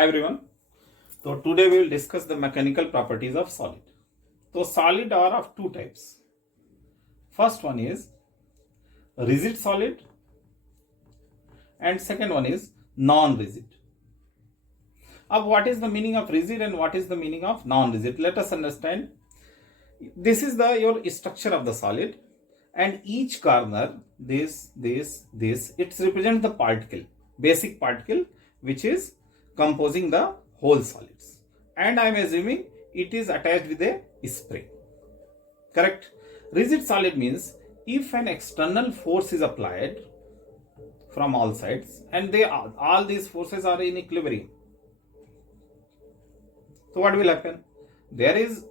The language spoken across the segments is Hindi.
Hi everyone. So today we will discuss the mechanical properties of solid. So solid are of two types. First one is rigid solid and second one is non-rigid. Now what is the meaning of rigid and what is the meaning of non-rigid? Let us understand. This is your structure of the solid and each corner, this, it represents the particle, basic particle which is composing the whole solids. And I am assuming it is attached with a spring. Correct? Rigid solid means if an external force is applied from all sides and all these forces are in equilibrium. So what will happen? There is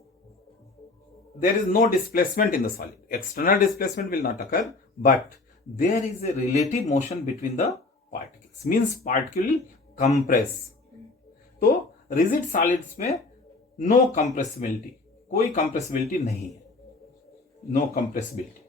no displacement in the solid. External displacement will not occur, but there is a relative motion between the particles. Means particle will compress. तो रिजिड सॉलिड्स में नो कंप्रेसिबिलिटी, कोई कंप्रेसिबिलिटी नहीं है, नो कंप्रेसिबिलिटी.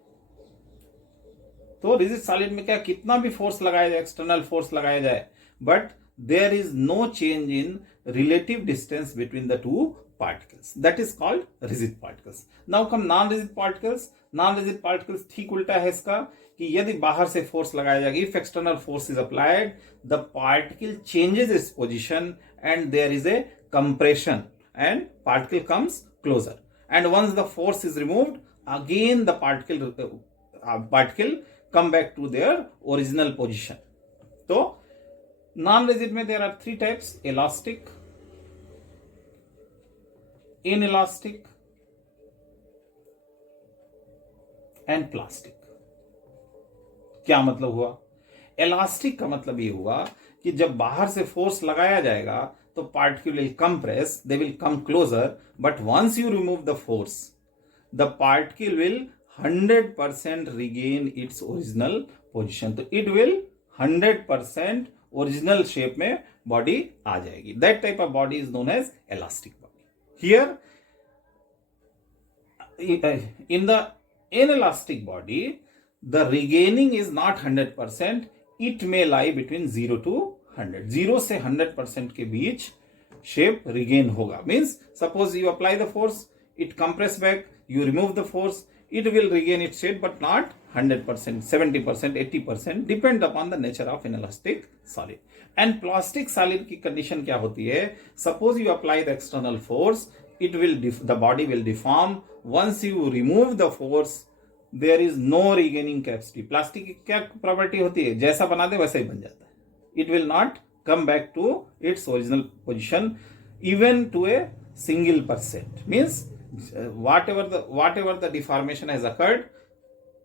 तो रिजिड सॉलिड में क्या, कितना भी फोर्स लगाया जाए, एक्सटर्नल फोर्स लगाया जाए, but there is no change in relative distance between the two particles. That is called rigid particles. Now come non-rigid particles. Non-rigid particles ठीक उल्टा है इसका, कि यदि बाहर से फोर्स लगाया जाएगा, if external force is applied, the particle changes its position and there is a compression and particle comes closer. And once the force is removed, again the particle come back to their original position. तो non-rigid में there are three types: elastic, inelastic and plastic. क्या मतलब हुआ? इलास्टिक का मतलब ये हुआ कि जब बाहर से फोर्स लगाया जाएगा तो particle will compress, they will come closer, but once you remove the force, the particle will 100% regain its original position. तो इट विल 100% ओरिजिनल शेप में बॉडी आ जाएगी. That type of body is known as elastic body. Here, in the inelastic body, the regaining is not 100%. It may lie between 0 to 100. 0 से 100% के बीच shape regain होगा. Means, suppose you apply the force, it compress back, you remove the force, it will regain its shape, but not 100%, 70%, 80%, depend upon the nature of inelastic solid. And plastic solid की condition क्या होती है? Suppose you apply the external force, the body will deform. Once you remove the force, there is no regaining capacity. Plastic की क्या property होती है? जैसा बना दे वैसा ही बन जाता है. It will not come back to its original position even to a single %. Means whatever the deformation has occurred,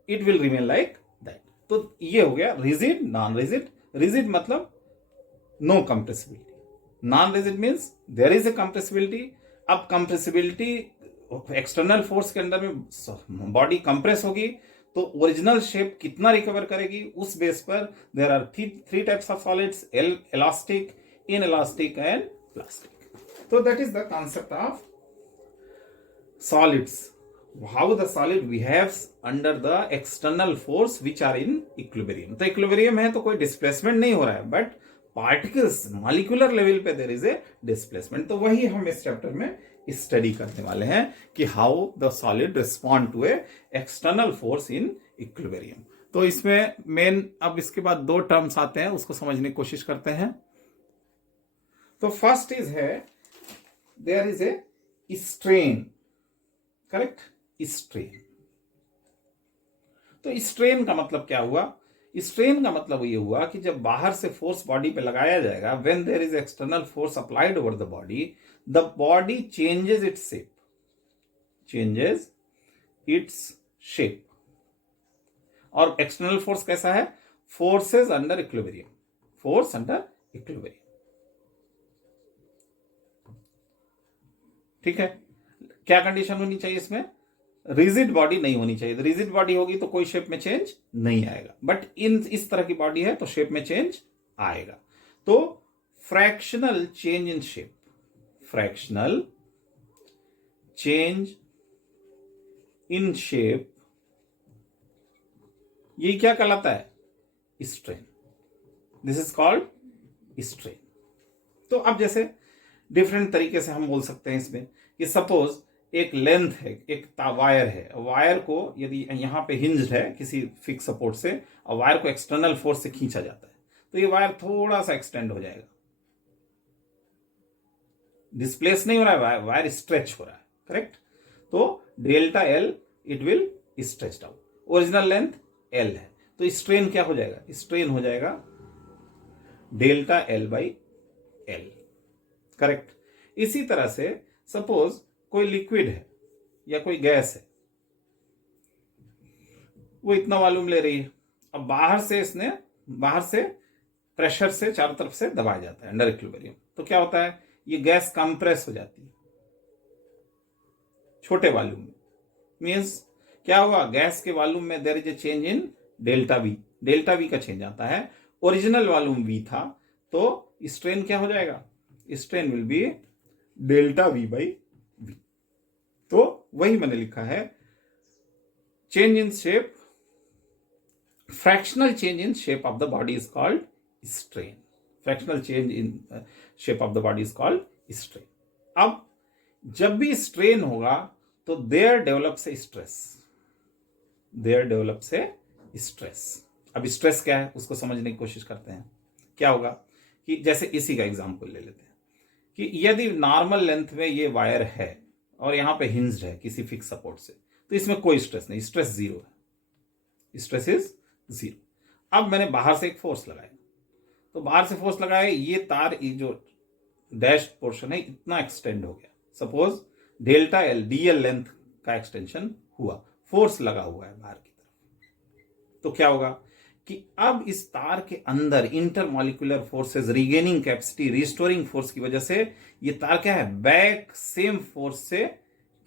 it will remain like that. तो ये हो गया rigid, non-rigid. Rigid मतलब no compressibility. Non-rigid means there is a compressibility. अब compressibility एक्सटर्नल फोर्स के अंदर में बॉडी कंप्रेस होगी तो ओरिजिनल शेप कितना रिकवर करेगी, उस बेस पर there are three types of solids: elastic, inelastic and plastic. तो that is the concept of solids. How the solid behaves under the external force which are in equilibrium. तो equilibrium है तो कोई displacement नहीं हो रहा है, but particles molecular level पे there is a displacement. तो वही हम इस चैप्टर में स्टडी करने वाले हैं कि how the solid respond to a external force in equilibrium. तो इसमें मेन, अब इसके बाद दो टर्म्स आते हैं, उसको समझने की कोशिश करते हैं. तो फर्स्ट है there is a strain. Correct? Strain. तो स्ट्रेन का मतलब क्या हुआ? स्ट्रेन का मतलब ये हुआ कि जब बाहर से फोर्स बॉडी पे लगाया जाएगा, when there is external force applied over the body changes its shape. और एक्सटर्नल फोर्स कैसा है? Forces under equilibrium. Force under equilibrium. ठीक है? क्या कंडीशन होनी चाहिए इसमें? रिजिड बॉडी नहीं होनी चाहिए. रिजिड बॉडी होगी तो कोई शेप में चेंज नहीं आएगा, बट इस तरह की बॉडी है तो शेप में चेंज आएगा. तो fractional change in shape, fractional change in shape, ये क्या कहलाता है? Strain. This is called strain. तो अब जैसे डिफरेंट तरीके से हम बोल सकते हैं इसमें कि सपोज एक लेंथ है, एक वायर है, वायर को यदि यहां पे हिंज्ड है किसी फिक्स सपोर्ट से और वायर को एक्सटर्नल फोर्स से खींचा जाता है तो ये वायर थोड़ा सा एक्सटेंड हो जाएगा, डिस्प्लेस नहीं हो रहा है, वायर स्ट्रेच हो रहा है, करेक्ट। तो delta L it will stretch out, original length L है, तो स्ट्रेन क्या हो जाएगा, स्ट्रेन हो जाएगा delta L by L, correct. इसी तरह से सपोज कोई लिक्विड है या कोई गैस है, वो इतना वॉल्यूम ले रही है, अब बाहर से प्रेशर से चारों तरफ से दबाया जाता है अंडर इक्विलिब्रियम, तो क्या होता है, ये गैस कंप्रेस हो जाती है छोटे वॉल्यूम में। मीन्स क्या हुआ, गैस के वॉल्यूम में there is a change in delta V का चेंज आता है। ओरिजिनल वॉल्यूम वी था तो स्ट्रेन क्या हो जाएगा, strain will be delta V by V. तो वही मैंने लिखा है, change in shape, fractional change in shape of the body is called strain, fractional change in shape of the body is called strain. अब जब भी स्ट्रेन होगा तो देयर डेवलप्स ए स्ट्रेस, अब स्ट्रेस क्या है उसको समझने की कोशिश करते हैं। क्या होगा कि जैसे इसी का एग्जांपल ले लेते हैं कि यदि नॉर्मल लेंथ में ये वायर है और यहां पे हिंज्ड है किसी फिक्स सपोर्ट से, तो इसमें कोई स्ट्रेस नहीं, स्ट्रेस जीरो है, स्ट्रेस इज जीरो। अब मैंने बाहर से एक फोर्स लगाया, तो बाहर से फोर्स लगाया, ये तार, ये जो डैश पोर्शन है इतना एक्सटेंड हो गया, suppose delta L DL length का एक्सटेंशन हुआ, फोर्स लगा हुआ है बाहर की तरफ, तो क्या होगा कि अब इस तार के अंदर intermolecular forces, regaining capacity, restoring force की वजह से ये तार क्या है, बैक सेम फोर्स से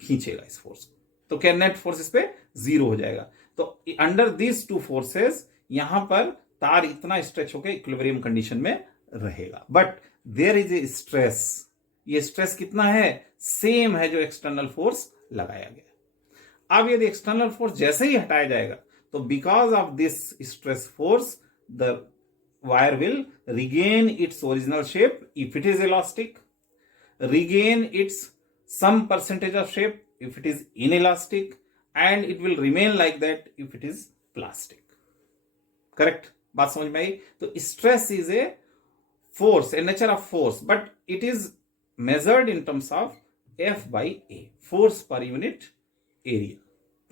खींचेगा इस फोर्स को, तो क्या नेट फोर्स इस पे जीरो हो जाएगा। तो अंडर दीज टू फोर्सेस यहां पर तार इतना स्ट्रेच होकर इक्विलिब्रियम कंडीशन में रहेगा, but there is a stress, ये स्ट्रेस कितना है, सेम है जो एक्सटर्नल फोर्स लगाया गया। अब यदि एक्सटर्नल फोर्स जैसे ही हटाया जाएगा तो because of this stress force the wire will regain its original shape if it is elastic, regain its some percentage of shape if it is inelastic, and it will remain like that if it is plastic, correct। बात समझ में आई। तो stress is a force, a nature of force, but it is measured in terms of F by A, force per unit area।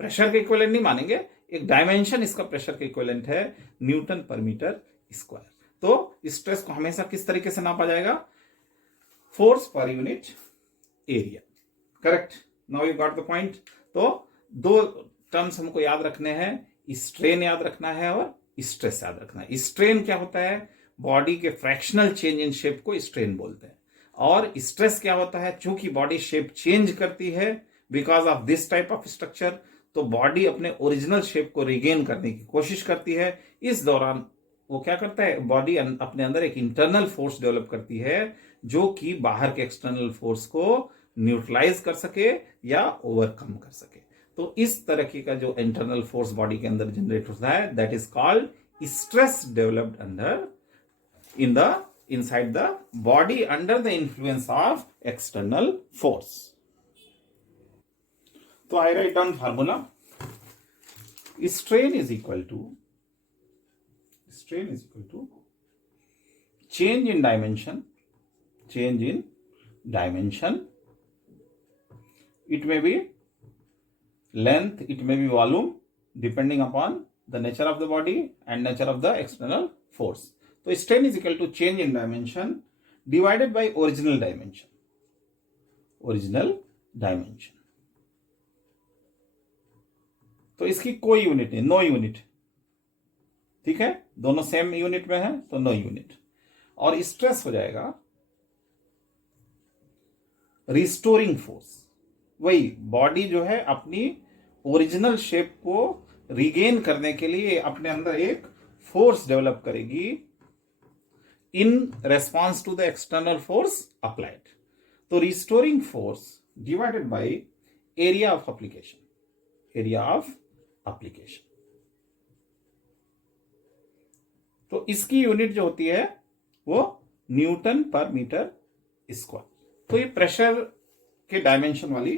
Pressure के इक्विवेलेंट नहीं मानेंगे, एक डायमेंशन इसका प्रेशर के इक्विवेलेंट है न्यूटन पर मीटर स्क्वायर। तो स्ट्रेस को हमेशा किस तरीके से नापा जाएगा, force per unit area, correct. Now you got the point. तो दो टर्म्स हमको याद रखने हैं, स्ट्रेन याद रखना है और स्ट्रेस याद रखना है। स्ट्रेन क्या होता है, बॉडी के फ्रैक्शनल चेंज इन शेप को स्ट्रेन बोलते हैं, और स्ट्रेस क्या होता है, चूंकि बॉडी शेप चेंज करती है because of this type of structure, तो बॉडी अपने ओरिजिनल शेप को रिगेन करने की कोशिश करती है। इस दौरान वो क्या करता है, बॉडी अपने अंदर एक इंटरनल फोर्स डेवलप करती है जो कि बाहर के एक्सटर्नल फोर्स को न्यूट्रलाइज कर सके या ओवरकम कर सके। तो इस तरह का जो इंटरनल फोर्स बॉडी के अंदर जनरेट होता है, that is called stress developed under inside the body under the influence of external force। तो I write down formula, strain is equal to change in dimension, it may be length, it may be volume, depending upon the nature of the body and nature of the external force। तो strain is equal to change in dimension divided by original dimension। तो इसकी कोई यूनिट नहीं, नो यूनिट, ठीक है, दोनों सेम यूनिट में है तो नो यूनिट। और स्ट्रेस हो जाएगा रिस्टोरिंग फोर्स, वही बॉडी जो है अपनी ओरिजिनल शेप को रिगेन करने के लिए अपने अंदर एक फोर्स डेवलप करेगी in response to the external force applied। तो restoring force divided by area of application, तो इसकी यूनिट जो होती है वो न्यूटन पर मीटर स्क्वायर। तो ये प्रेशर के डायमेंशन वाली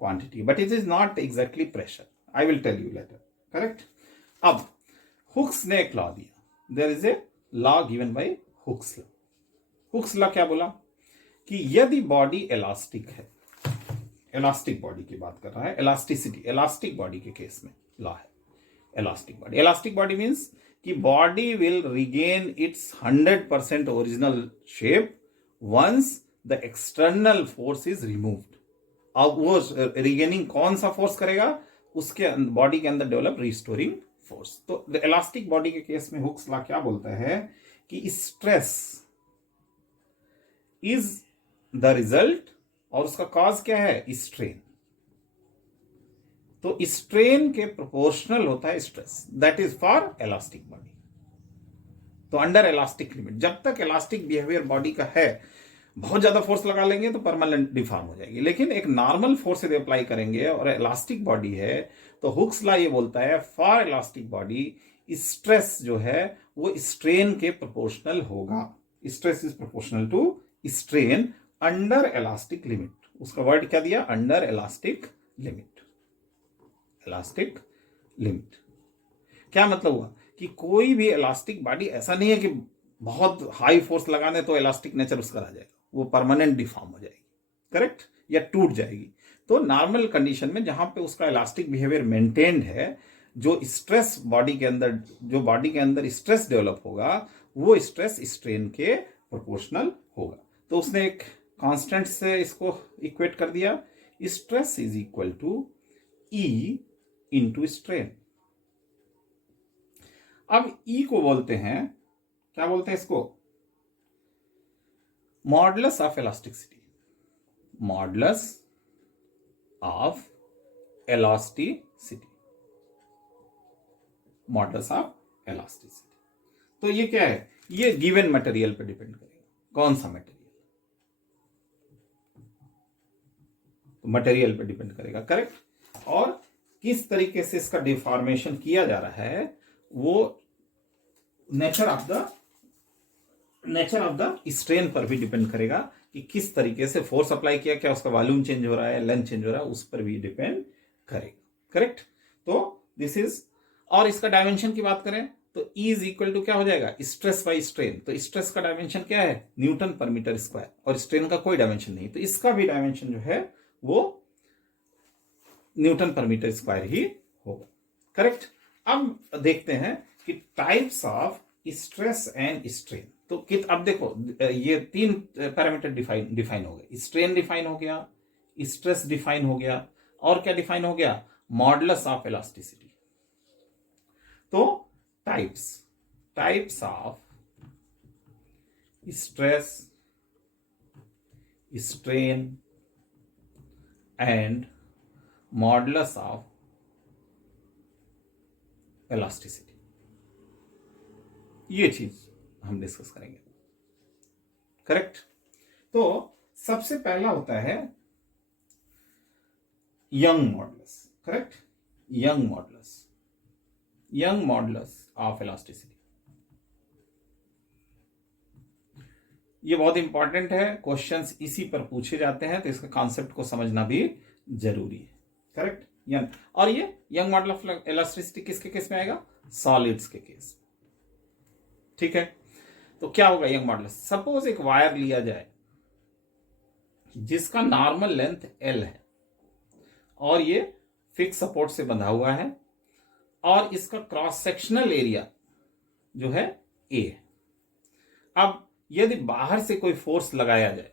quantity, but it is not exactly pressure, I will tell you later. Correct. अब हुक्स ने एक लॉ दिया, there is a law given by Hooke's law. Hooke's law क्या बोला कि यदि बॉडी इलास्टिक है, इलास्टिक बॉडी की बात कर रहा है, इलास्टिसिटी, इलास्टिक बॉडी के केस में लॉ है elastic body. Elastic body means कि body will regain its 100% original shape once the external force is removed. अब वो रिगेनिंग कौन सा फोर्स करेगा, उसके बॉडी के अंदर डेवलप रिस्टोरिंग फोर्स। तो द इलास्टिक बॉडी के केस में हुक्स लॉ क्या बोलता है कि स्ट्रेस इज द रिजल्ट, और उसका कॉज क्या है, स्ट्रेन। तो स्ट्रेन के प्रोपोर्शनल होता है stress, that is for elastic body. तो अंडर इलास्टिक लिमिट, जब तक इलास्टिक बिहेवियर बॉडी का है, बहुत ज्यादा फोर्स लगा लेंगे तो परमानेंट डिफॉर्म हो जाएगी, लेकिन एक नॉर्मल फोर्स यदि अप्लाई करेंगे और इलास्टिक बॉडी है, तो हुक्स लॉ ये बोलता है फॉर इलास्टिक बॉडी स्ट्रेस जो है वो स्ट्रेन के प्रोपोर्शनल होगा। Stress is proportional to strain under elastic limit. उसका वर्ड क्या दिया, under elastic limit. Elastic limit क्या मतलब हुआ कि कोई भी इलास्टिक बॉडी ऐसा नहीं है कि बहुत हाई फोर्स लगाने तो इलास्टिक नेचर उसका आ जाएगा, वो परमानेंट डिफॉर्म हो जाएगी, करेक्ट, या टूट जाएगी। तो नॉर्मल कंडीशन में जहां पे उसका इलास्टिक बिहेवियर मेंटेन्ड है, जो स्ट्रेस बॉडी के अंदर, जो बॉडी के अंदर स्ट्रेस डेवलप होगा, वो स्ट्रेस स्ट्रेन के प्रोपोर्शनल होगा। तो उसने एक कांस्टेंट से इसको इक्वेट कर दिया, stress is equal to E into strain. अब ई को बोलते हैं, क्या बोलते हैं इसको, modulus of elasticity. Modulus of elasticity, modulus of elasticity. तो ये क्या है, ये गिवन मटेरियल पे डिपेंड करेगा, कौन सा मटेरियल, तो मटेरियल पे डिपेंड करेगा, करेक्ट। और किस तरीके से इसका डिफॉर्मेशन किया जा रहा है, वो नेचर ऑफ द स्ट्रेन पर भी डिपेंड करेगा कि किस तरीके से फोर्स अप्लाई किया, क्या उसका वॉल्यूम चेंज हो रहा है, लेंथ चेंज हो रहा है, उस पर भी डिपेंड करेगा, करेक्ट। तो दिस इज, और इसका डायमेंशन की बात करें तो E इज इक्वल टू क्या हो जाएगा, स्ट्रेस बाई स्ट्रेन। तो स्ट्रेस का डायमेंशन क्या है, न्यूटन पर मीटर स्क्वायर, और स्ट्रेन का कोई डायमेंशन नहीं, तो इसका भी डायमेंशन जो है वो न्यूटन पर मीटर स्क्वायर ही होगा, करेक्ट। अब देखते हैं कि types of stress and strain. तो अब देखो, ये तीन पैरामीटर डिफाइन हो गए, स्ट्रेन डिफाइन हो गया, स्ट्रेस डिफाइन हो गया, और क्या डिफाइन हो गया, मॉडुलस ऑफ इलास्टिसिटी। तो types of stress, strain and modulus of elasticity, ये चीज हम डिस्कस करेंगे, करेक्ट। तो सबसे पहला होता है young modulus, correct, young modulus of elasticity. ये बहुत इंपॉर्टेंट है, क्वेश्चंस इसी पर पूछे जाते हैं, तो इसका कॉन्सेप्ट को समझना भी जरूरी है, करेक्ट। यंग, और ये यंग मॉडल ऑफ इलास्टिसिटी किसके केस में आएगा, सॉलिड्स के केस, ठीक है। तो क्या होगा यंग मॉडुलस, सपोज एक वायर लिया जाए जिसका नॉर्मल लेंथ L है, और ये फिक्स सपोर्ट से बंधा हुआ है, और इसका क्रॉस सेक्शनल एरिया जो है A है। अब यदि बाहर से कोई फोर्स लगाया जाए,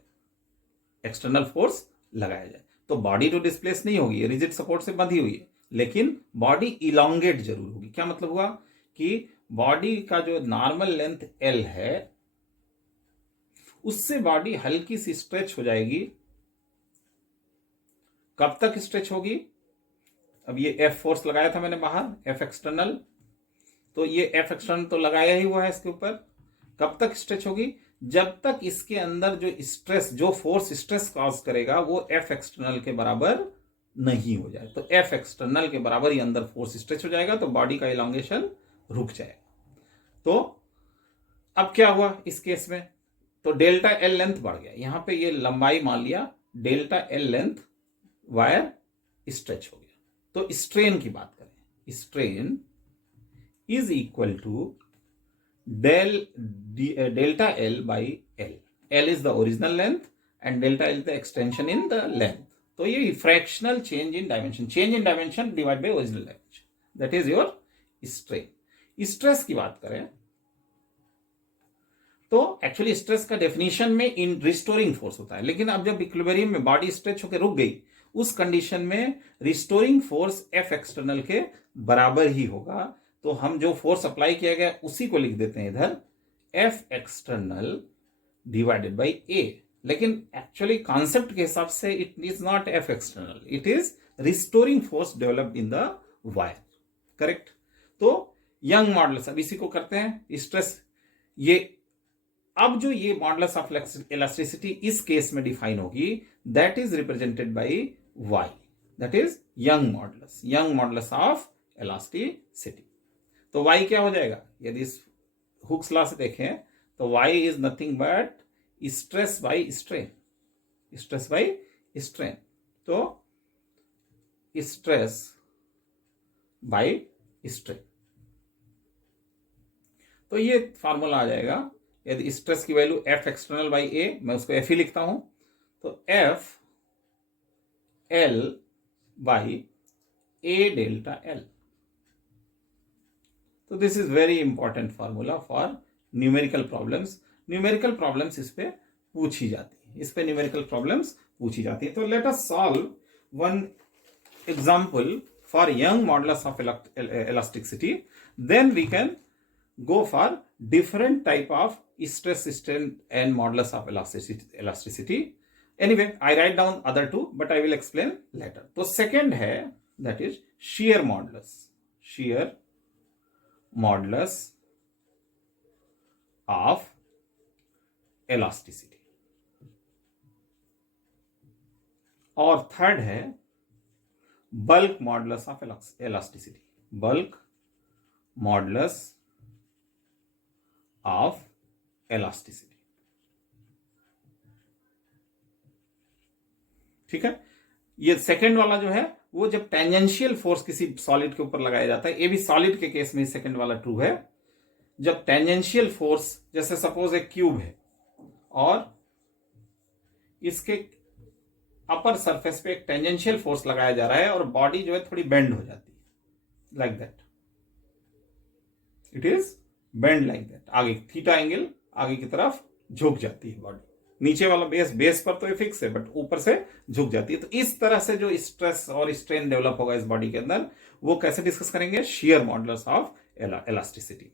एक्सटर्नल फोर्स लगाया जाए, तो बॉडी तो डिस्प्लेस नहीं होगी, रिजिड सपोर्ट से बंधी हुई है, लेकिन बॉडी इलोंगेट जरूर होगी। क्या मतलब हुआ कि बॉडी का जो नॉर्मल लेंथ L है, उससे बॉडी हल्की सी स्ट्रेच हो जाएगी। कब तक स्ट्रेच होगी, अब ये F फोर्स लगाया था मैंने बाहर, F एक्सटर्नल, तो ये F एक्सटर्नल तो लगाया ही हुआ है इसके ऊपर। कब तक स्ट्रेच होगी, जब तक इसके अंदर जो स्ट्रेस, जो फोर्स स्ट्रेस कॉज करेगा, वो F एक्सटर्नल के बराबर नहीं हो जाए। तो F एक्सटर्नल के बराबर ही अंदर फोर्स स्ट्रेच हो जाएगा, तो बॉडी का इलांगेशन रुक जाएगा। तो अब क्या हुआ इस केस में, तो डेल्टा एल लेंथ बढ़ गया, यहां पे ये लंबाई मान लिया delta L length, wire stretch हो गया। तो स्ट्रेन की बात करें, strain is equal to delta L by L. L is the original length and delta L the extension in the length. तो ये fractional change in dimension, change in dimension divide by original dimension, that is your strain. Stress की बात करें तो एक्चुअली स्ट्रेस का डेफिनेशन में इन रिस्टोरिंग फोर्स होता है, लेकिन अब जब इक्विलिब्रियम में बॉडी स्ट्रेच होकर रुक गई, उस कंडीशन में रिस्टोरिंग फोर्स एफ एक्सटर्नल के बराबर ही होगा। तो हम जो फोर्स अप्लाई किया गया उसी को लिख देते हैं इधर, एफ एक्सटर्नल डिवाइडेड बाई ए। लेकिन एक्चुअली कॉन्सेप्ट के हिसाब से it is not F external, it is restoring force developed in the wire, correct. तो यंग मॉडुलस, अब इसी को करते हैं स्ट्रेस। ये अब जो ये मॉडुलस ऑफ इलास्टिसिटी इस केस में डिफाइन होगी, that is represented by Y, that is Young modulus of elasticity. तो वाई क्या हो जाएगा, यदि इस हुक्स लॉ से देखें तो Y is nothing but stress by strain, stress by strain. तो स्ट्रेस बाई स्ट्रेन, तो ये फॉर्मूला आ जाएगा। यदि स्ट्रेस की value F external by A, मैं उसको एफ ही लिखता हूं, तो F L by A delta L. तो this is very important formula for numerical problems. Numerical problems इस पे पूछी जाती है, इस पे न्यूमेरिकल प्रॉब्लम्स पूछी जाती है। तो let us solve one example for Young modulus of elasticity, then we can go for different type of stress, strain and modulus of elasticity. Anyway, I write down other two, but I will explain later. तो second है, that is shear modulus of elasticity. और third है bulk modulus of elasticity, bulk modulus of elasticity. ठीक है, ये सेकंड वाला जो है वो जब टेंजेंशियल फोर्स किसी सॉलिड के ऊपर लगाया जाता है, ये भी सॉलिड के केस में सेकंड वाला ट्रू है। जब टेंजेंशियल फोर्स, जैसे सपोज एक क्यूब है और इसके अपर सरफेस पे एक टेंजेंशियल फोर्स लगाया जा रहा है और बॉडी जो है थोड़ी बेंड हो जाती है, like that, it is bend like that, आगे थीटा एंगल आगे की तरफ झुक जाती है बॉडी। नीचे वाला बेस पर तो ये फिक्स है, बट ऊपर से झुक जाती है। तो इस तरह से जो स्ट्रेस और स्ट्रेन डेवलप होगा इस बॉडी के अंदर, वो कैसे डिस्कस करेंगे, शियर मॉडुलस ऑफ इलास्टिसिटी।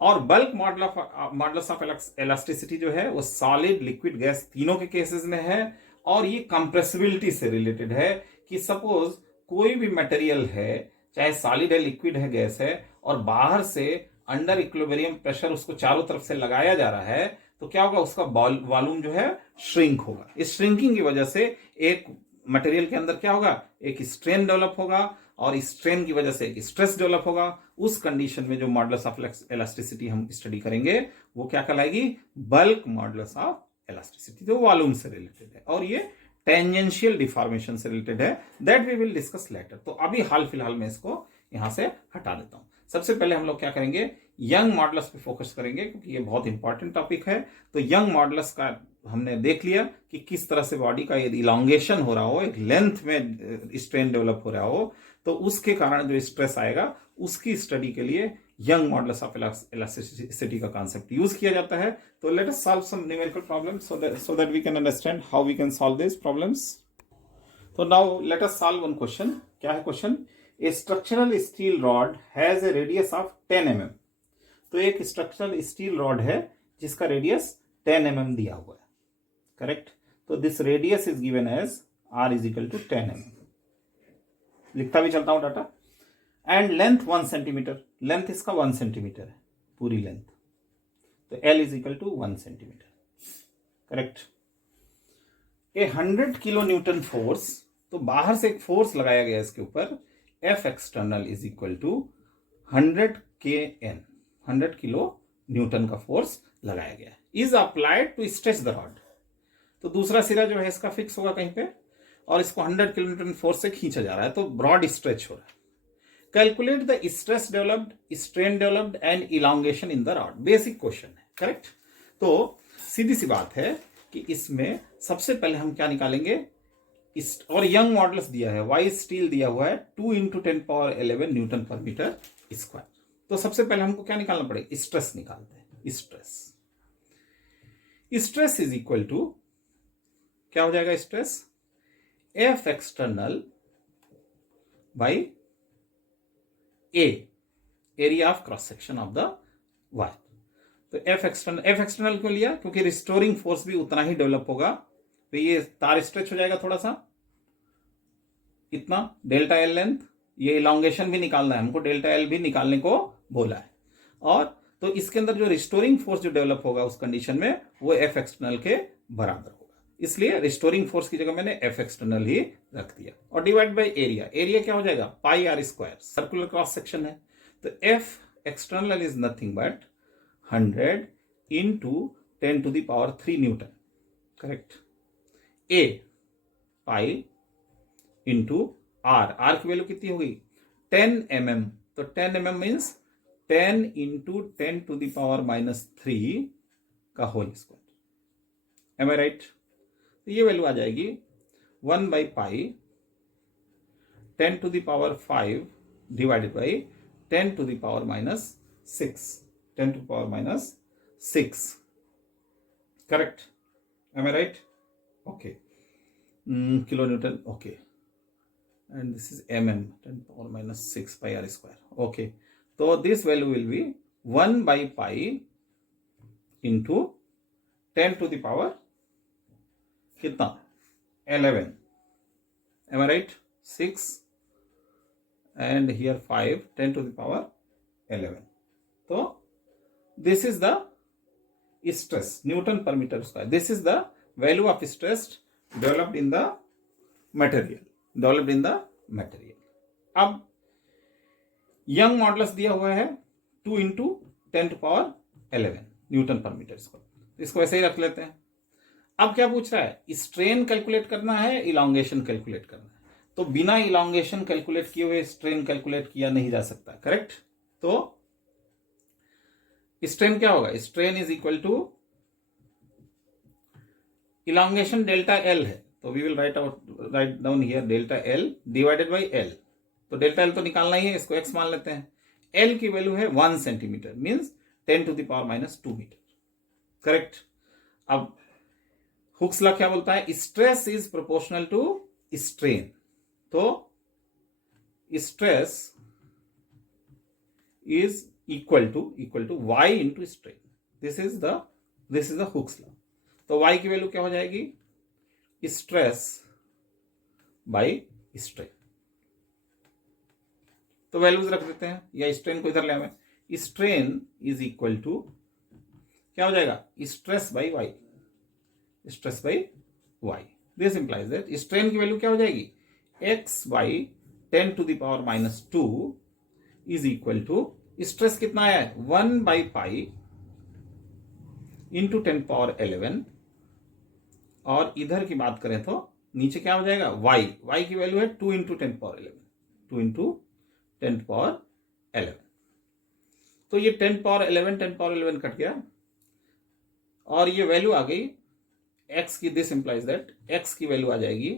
और बल्क मॉडुलस ऑफ इलास्टिसिटी जो है वो सॉलिड, लिक्विड, गैस तीनों के केसेस में है। और ये कंप्रेसिबिलिटी से रिलेटेड है कि सपोज कोई भी मटेरियल है, चाहे सॉलिड है, लिक्विड है, गैस है, और बाहर से अंडर इक्विलिब्रियम प्रेशर उसको चारों तरफ से लगाया जा रहा है, तो क्या होगा, उसका वॉल्यूम जो है श्रिंक होगा। इस श्रिंकिंग की वजह से एक मटेरियल के अंदर क्या होगा, एक स्ट्रेन डेवलप होगा, और इस स्ट्रेन की वजह से एक स्ट्रेस डेवलप होगा। उस कंडीशन में जो मॉडुलस ऑफ इलास्टिसिटी हम स्टडी करेंगे वो क्या कहलाएगी, बल्क मॉडुलस ऑफ इलास्टिसिटी, जो वॉल्यूम से रिलेटेड है और ये टेंजेंशियल डिफॉर्मेशन से रिलेटेड है, that we will discuss later. तो अभी हाल फिलहाल में इसको यहां से हटा देता हूं। सबसे पहले हम लोग क्या करेंगे, यंग मॉडुलस पे फोकस करेंगे, क्योंकि ये बहुत इंपॉर्टेंट टॉपिक है। तो यंग मॉडुलस का हमने देख लिया कि किस तरह से बॉडी का यदि इलांगेशन हो रहा हो, एक लेंथ में स्ट्रेन डेवलप हो रहा हो, तो उसके कारण जो स्ट्रेस आएगा उसकी स्टडी के लिए यंग मॉडुलस ऑफ इलास्टिसिटी का कॉन्सेप्ट यूज किया जाता है। तो let us solve some numerical problems so that we can understand how we can solve these problems. तो now let us solve one question. क्या है question, A structural steel rod has a radius of 10 mm। तो एक स्ट्रक्चरल स्टील रॉड है जिसका रेडियस 10 mm दिया हुआ है, करेक्ट। तो this radius is given as r is equal to 10 mm। लिखता भी चलता हूं data. And length 1 centimetre, length इसका 1 सेंटीमीटर है पूरी लेंथ, तो L is equal to 1 centimetre, correct. A 100 kilo newton force, तो बाहर से एक फोर्स लगाया गया इसके ऊपर, F external is equal to 100 kN, 100 kilo newton का फोर्स लगाया गया है, is applied to stretch the rod. तो दूसरा सिरा जो है इसका फिक्स होगा कहीं पे और इसको 100 किलोमीटर फोर्स से खींचा जा रहा है, तो रॉड स्ट्रेच हो रहा है। Calculate the stress developed, strain developed and elongation in the rod. Basic question है, करेक्ट। तो सीधी सी बात है कि इसमें सबसे पहले हम क्या निकालेंगे, और यंग मॉडल्स दिया है, वाई स्टील दिया हुआ है 2 × 10⁻11 न्यूटन पर मीटर स्क्वायर। तो सबसे पहले हमको क्या निकालना पड़ेगा, स्ट्रेस निकालते हैं। स्ट्रेस इज इक्वल टू क्या हो जाएगा, stress F external by A, area of cross section of the wire. तो एफ एक्सटर्नल क्यों लिया, क्योंकि रिस्टोरिंग फोर्स भी उतना ही डेवलप होगा। तो ये तार स्ट्रेच हो जाएगा थोड़ा सा, इतना डेल्टा एल लेंथ, ये इलांगेशन भी निकालना है हमको, डेल्टा एल भी निकालने को बोला है। और तो इसके अंदर जो रिस्टोरिंग फोर्स जो डेवलप होगा उस कंडीशन में वो एफ एक्सटर्नल के बराबर होगा, इसलिए रिस्टोरिंग फोर्स की जगह मैंने एफ एक्सटर्नल ही रख दिया। और डिवाइड बाय एरिया, एरिया क्या हो जाएगा, pi r square, circular cross section है। तो F external is nothing but 100 × 10⁻³ newton, correct. A pi into r, r की वैल्यू कितनी होगी 10 mm, तो 10 mm मीन्स 10 × 10⁻³ का whole square. Am I right. तो ये वैल्यू आ जाएगी 1/π 10⁵ divided by 10⁻6, correct. Am I right, okay. Kilo newton, okay, and this is mm 10⁻6 pi r square, okay। so this value will be 1/π into 10⁻, कितना 11, am I right, 6 and here 5, 10⁻11। so this is the stress Newton per meter square, this is the value of stress developed in the material। अब यंग मॉडल्स दिया हुआ है 2 × 10⁻11 न्यूटन पर मीटर स्क्वायर, इसको ऐसे ही रख लेते हैं। अब क्या पूछ रहा है, स्ट्रेन कैलकुलेट करना है, इलांगेशन कैलकुलेट करना है। तो बिना इलांगेशन कैलकुलेट किए हुए स्ट्रेन कैलकुलेट किया नहीं जा सकता, करेक्ट। तो स्ट्रेन क्या होगा, strain is equal to elongation delta L है, तो we will write down here delta L divided by L. तो डेल्टा एल तो निकालना ही है, इसको एक्स मान लेते हैं। एल की वैल्यू है 1 सेंटीमीटर, मीन्स 10⁻² मीटर, करेक्ट। अब हुक्स लॉ क्या बोलता है, stress is proportional to strain. तो stress is equal to y into strain, this is the Hooke's law. तो y की वैल्यू क्या हो जाएगी, स्ट्रेस बाई स्ट्रेन। तो वैल्यूज रख देते हैं, या स्ट्रेन को इधर ले आवे, स्ट्रेन इज इक्वल टू क्या हो जाएगा, stress by Y, stress by Y. This implies that strain की वैल्यू क्या हो जाएगी, x/10⁻² is equal to, stress कितना आया है 1/π × 10⁻11, और इधर की बात करें तो नीचे क्या हो जाएगा, y की वैल्यू है 2 × 10⁻11। तो ये 10⁻11 कट गया और ये वैल्यू आ गई x की। दिस इंप्लाइज दैट x की वैल्यू आ जाएगी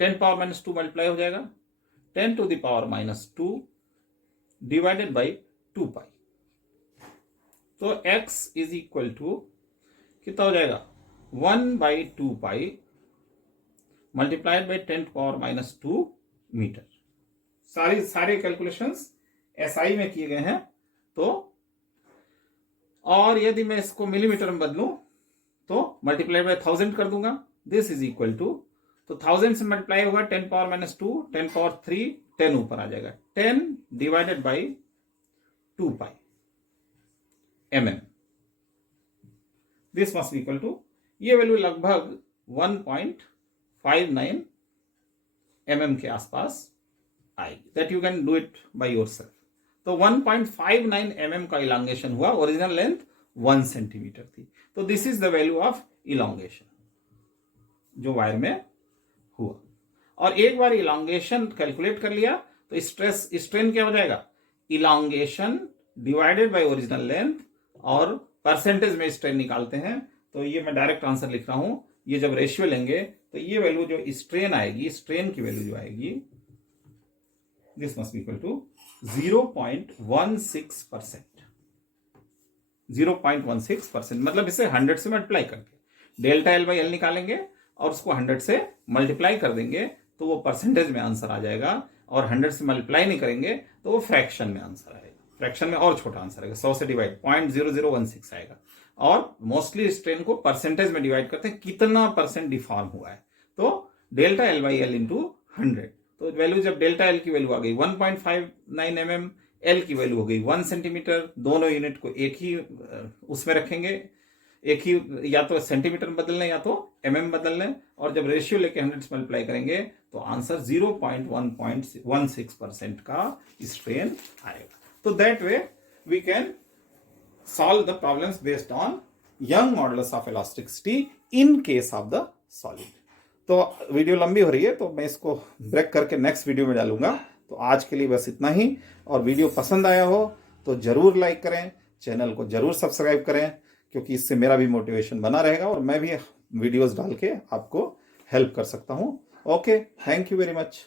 10⁻² मल्टीप्लाई हो जाएगा 10⁻² डिवाइडेड बाई 2π। तो x इज इक्वल टू कितना हो जाएगा 1/2π मल्टीप्लाइड बाई 10⁻² मीटर। सारे कैलकुलेशंस SI में किए गए हैं। तो और यदि मैं इसको मिलीमीटर में बदलूं तो मल्टीप्लाई बाय 1000 कर दूंगा। दिस इज इक्वल टू, तो 1000 से मल्टीप्लाई होगा 10⁻², 10⁻³ 10 ऊपर आ जाएगा, 10 divided by 2π mm। This must equal to, ये वैल्यू लगभग 1.59 mm के आसपास आएगी। That you can do it by yourself. तो 1.59 mm का इलांगेशन हुआ, ओरिजिनल लेंथ 1 सेंटीमीटर थी। तो this is the value of elongation जो वायर में हुआ। और एक बार इलांगेशन कैलकुलेट कर लिया तो स्ट्रेस स्ट्रेन क्या हो जाएगा, elongation divided by original length, और परसेंटेज में स्ट्रेन निकालते हैं तो ये मैं डायरेक्ट आंसर लिख रहा हूं। ये जब रेशियो लेंगे तो ये वैल्यू जो स्ट्रेन आएगी, स्ट्रेन की वैल्यू जो आएगी, दिस मस्ट इक्वल टू 0.16%। 0.16%, मतलब इसे 100 से मल्टीप्लाई करके डेल्टा एल बाई एल निकालेंगे और उसको 100 से मल्टीप्लाई कर देंगे तो वो परसेंटेज में आंसर आ जाएगा, और 100 से मल्टीप्लाई नहीं करेंगे तो वो फ्रैक्शन में आंसर आएगा। फ्रैक्शन में और छोटा आंसर आएगा, 100 से डिवाइड 0.0016 आएगा। और मोस्टली स्ट्रेन को परसेंटेज में डिवाइड करते हैं, कितना परसेंट डिफॉर्म हुआ है, तो delta L by L into 100। तो वैल्यू जब डेल्टा एल की वैल्यू आ गई 1.59 mm, एल की वैल्यू हो गई 1 सेंटीमीटर, दोनों यूनिट को एक ही उसमें रखेंगे, एक ही, या तो सेंटीमीटर बदल लें या तो mm बदल लें, और जब रेशियो लेके 100 से मल्टीप्लाई करेंगे तो आंसर 0.16% का स्ट्रेन आएगा। तो that way we can solve the problems based on young modulus of elasticity in case of the solid। तो वीडियो लंबी हो रही है तो मैं इसको ब्रेक करके नेक्स्ट वीडियो में डालूंगा। तो आज के लिए बस इतना ही, और वीडियो पसंद आया हो तो जरूर लाइक करें, चैनल को जरूर सब्सक्राइब करें, क्योंकि इससे मेरा भी मोटिवेशन बना रहेगा और मैं भी वीडियोस डाल के आपको हेल्प कर सकता हूं। Okay, thank you very much.